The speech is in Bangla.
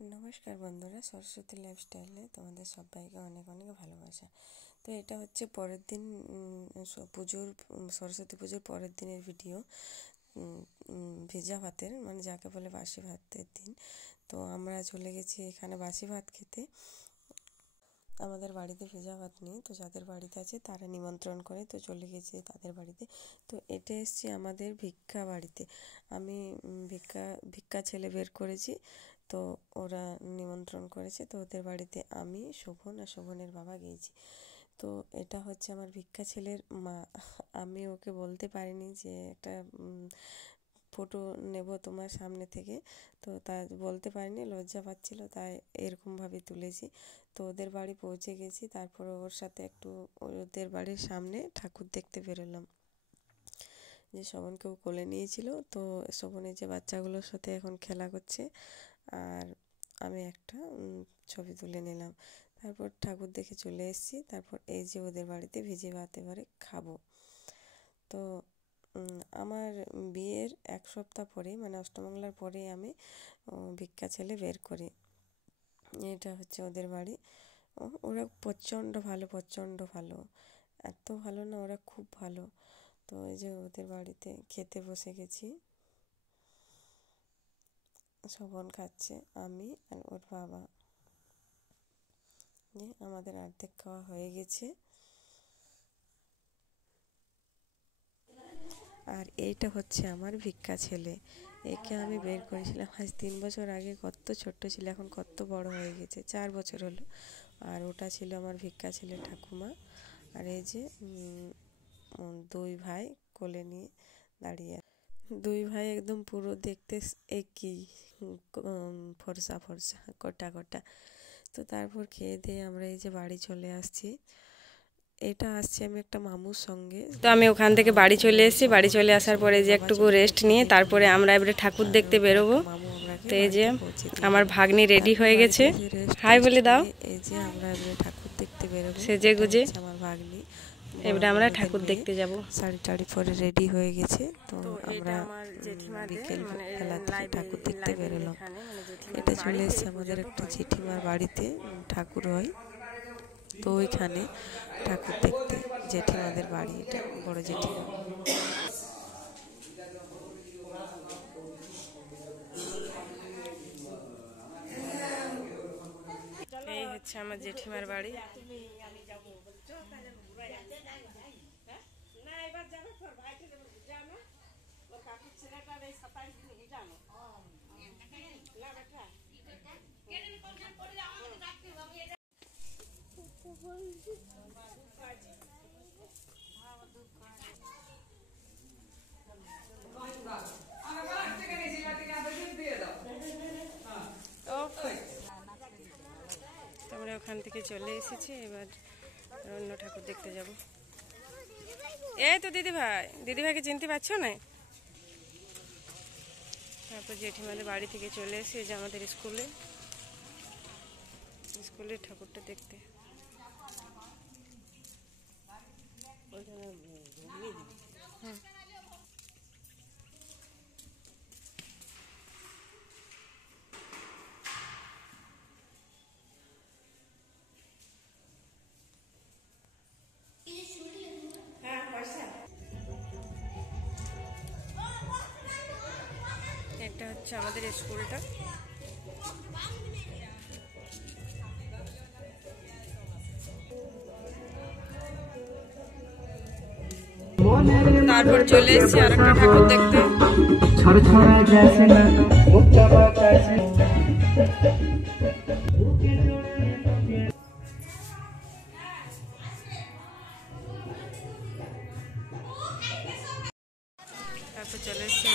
নমস্কার বন্ধুরা, সরস্বতী লাইফস্টাইলে তোমাদের সবাইকে অনেক অনেক ভালোবাসা। তো এটা হচ্ছে পরের দিন সরস্বতী পুজোর পরের দিনের ভিডিও। ভেজা ভাতের মানে যাকে বলে বাসি ভাতের দিন। তো আমরা চলে গেছি এখানে বাসি ভাত খেতে। আমাদের বাড়িতে ভেজা ভাত নেই, তো যাদের বাড়িতে আছে তারা নিমন্ত্রণ করে, তো চলে গেছি তাদের বাড়িতে। তো এটা এসছি আমাদের ভিক্ষা বাড়িতে। আমি ভিক্ষা ছেলে বের করেছি, তো ওরা নিমন্ত্রণ করেছে, তো ওদের বাড়িতে আমি, শোভন আর শোভনের বাবা গিয়েছি। তো এটা হচ্ছে আমার ভিক্ষা ছেলের মা। আমি ওকে বলতে পারিনি যে একটা ফটো নেব তোমার সামনে থেকে, তো তা বলতে পারিনি, লজ্জা পাচ্ছিল, তাই এরকমভাবে তুলেছি। তো ওদের বাড়ি পৌঁছে গেছি, তারপর ওর সাথে একটু ওদের বাড়ির সামনে ঠাকুর দেখতে বেরোলাম। যে শোভনকেও কোলে নিয়েছিল, তো শোভনের যে বাচ্চাগুলোর সাথে এখন খেলা করছে, আর আমি একটা ছবি তুলে নিলাম। তারপর ঠাকুর দেখে চলে এসেছি। তারপর এই যে ওদের বাড়িতে ভেজে ভাত এবারে খাবো। তো আমার বিয়ের এক সপ্তাহ পরে মানে অষ্টমঙ্গলার পরে আমি ভিক্ষা ছেলে বের করি। এটা হচ্ছে ওদের বাড়ি। ওরা প্রচণ্ড ভালো, এত ভালো না, ওরা খুব ভালো। তো এই যে ওদের বাড়িতে খেতে বসে গেছি, শোভন খাচ্ছে, আমি আর ওর বাবা। যে আমাদের অর্ধেক খাওয়া হয়ে গেছে। আর এইটা হচ্ছে আমার ভিক্ষা ছেলে। একে আমি বের করেছিলাম আজ 3 বছর আগে। কত ছোট্ট ছিল, এখন কত বড় হয়ে গেছে, 4 বছর হলো। আর ওটা ছিল আমার ভিক্ষা ছেলে ঠাকুমা। আর এই যে 2 ভাই কোলে নিয়ে দাঁড়িয়ে। 2 ভাই একদম পুরো দেখতে একই, ফর্সা কটা। তো তারপর খেয়ে দিয়ে আমরা এই যে বাড়ি চলে আসছি। এটা আসছি আমি একটা মামুর সঙ্গে। তো আমি ওখান থেকে বাড়ি চলে এসেছি। বাড়ি চলে আসার পরে যে একটুকু রেস্ট নিয়ে তারপরে আমরা এবারে ঠাকুর দেখতে বেরোবো। তো এই যে আমার ভাগ্নি রেডি হয়ে গেছে, হাই বলে দাও। এই যে আমরা এবারে ঠাকুর দেখতে বেরোবো সেজে গুজে। আমার ভাগ্নি, এবারে আমরা ঠাকুর দেখতে যাব। শাড়ি টাড়ি পরে রেডি হয়ে গেছে। তো আমরা বিকেল বেলা থেকে ঠাকুর দেখতে বেরোলাম। এটা চলে এসেছে আমাদের একটা জেঠিমার বাড়িতে ঠাকুর হয়, তো ওইখানে ঠাকুর দেখতে। জেঠিমাদের বাড়ি, এটা বড় জেঠিমা। এই হচ্ছে আমার জেঠিমার বাড়ি। আমরা ওখান থেকে চলে এসেছি, এবার অন্য ঠাকুর দেখতে যাব। এই তো দিদিভাইকে চিনতে পারছো না? তারপর জেঠিমাদের বাড়ি থেকে চলে এসে যে আমাদের স্কুলের ঠাকুরটা দেখতে। এটা হচ্ছে আমাদের স্কুলটা। তারপর চলে এসেছি আর একটা ঠাকুর দেখতে। তারপর চলে এসেছি